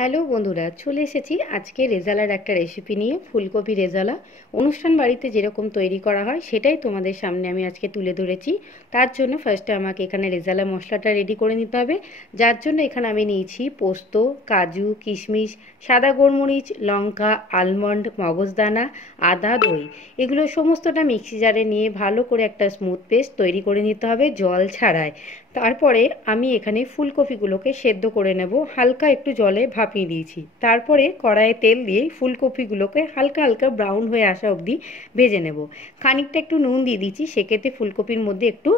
Hello বন্ধুরা, চলে এসেছি আজকে রেজালার একটা রেসিপি নিয়ে। ফুলকপি রেজালা অনুষ্ঠান বাড়িতে যেরকম তৈরি করা হয় সেটাই তোমাদের সামনে আমি আজকে তুলে ধরেছি। তার জন্য ফার্স্টে আমাকে এখানে রেজালা মশলাটা রেডি করে নিতে হবে, যার জন্য এখানে আমি নিয়েছি পোস্ত, কাজু, কিশমিশ, সাদা গোলমরিচ, লঙ্কা, আলমন্ড, মগজদানা, আদা, দই। এগুলো সমস্তটা মিক্সি জারে নিয়ে ভালো করে একটা স্মুথ পেস্ট তৈরি করে নিতে হবে জল ছাড়াই। তারপরে আমি এখানে ফুলকপিগুলোকে সেদ্ধ করে নেব, হালকা একটু জলে ভাপিয়ে দিয়েছি। তারপরে কড়াইয়ে তেল দিয়ে ফুলকপিগুলোকে হালকা হালকা ব্রাউন হয়ে আসা অবধি ভেজে নেব। খানিকটা একটু নুন দিয়ে দিচ্ছি, সেক্ষেত্রে ফুলকপির মধ্যে একটু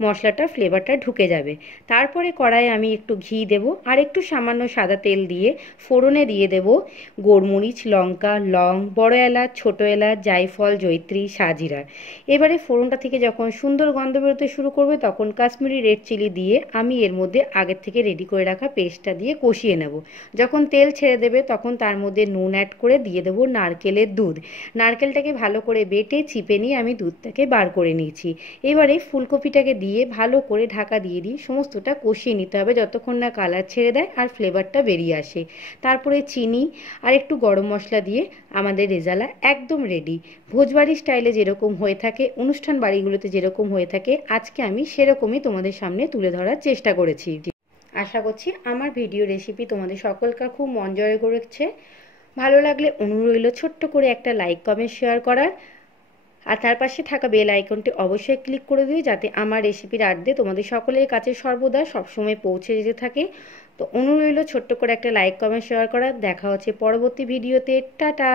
মশলাটা ফ্লেভারটা ঢুকে যাবে। তারপরে কড়াইয়ে আমি একটু ঘি দেব আর একটু সামান্য সাদা তেল দিয়ে ফোড়নে দিয়ে দেব গোলমরিচ, লঙ্কা, লং, বড় এলাচ, ছোটো এলাচ, জায়ফল, জয়িত্রী, সাজিরা। এবারে ফোড়নটা থেকে যখন সুন্দর গন্ধ বেরোতে শুরু করবে তখন কাশ্মীরি রেড চিলি দিয়ে আমি এর মধ্যে আগের থেকে রেডি করে রাখা পেস্টটা দিয়ে কষিয়ে নেব। যখন তেল ছেড়ে দেবে তখন তার মধ্যে নুন অ্যাড করে দিয়ে দেবো নারকেলের দুধ। নারকেলটাকে ভালো করে বেটে চিপে নিয়ে আমি দুধটাকে বার করে নিয়েছি। এবারে ফুলকপিটাকে দিয়ে ভালো করে ঢাকা দিয়ে দিই, সমস্তটা কষিয়ে নিতে হবে যতক্ষণ না কালার ছেড়ে দেয় আর ফ্লেভারটা বেরিয়ে আসে। তারপরে চিনি আর একটু গরম মশলা দিয়ে আমাদের রেজালা একদম রেডি। ভোজবাড়ি স্টাইলে যেরকম হয়ে থাকে, অনুষ্ঠান বাড়িগুলোতে যেরকম হয়ে থাকে, আজকে আমি সেরকমই তোমাদের সামনে তুলে ধরার চেষ্টা করেছি। আশা করছি আমার ভিডিও রেসিপি তোমাদের সকলকে খুব মন জয় করেছে। ভালো লাগলে অনুরোধ রইল ছোট্ট করে একটা লাইক, কমেন্ট, শেয়ার করার। আর তার পাশে থাকা বেল আইকনটি অবশ্যই ক্লিক করে দিও, যাতে আমার রেসিপির আপডেট তোমাদের সকলের কাছে সর্বদা সবসময় পৌঁছে যেতে থাকে। তো অনুরোধ রইল ছোট্ট করে একটা লাইক, কমেন্ট, শেয়ার করার। দেখা হচ্ছে পরবর্তী ভিডিওতে। টাটা।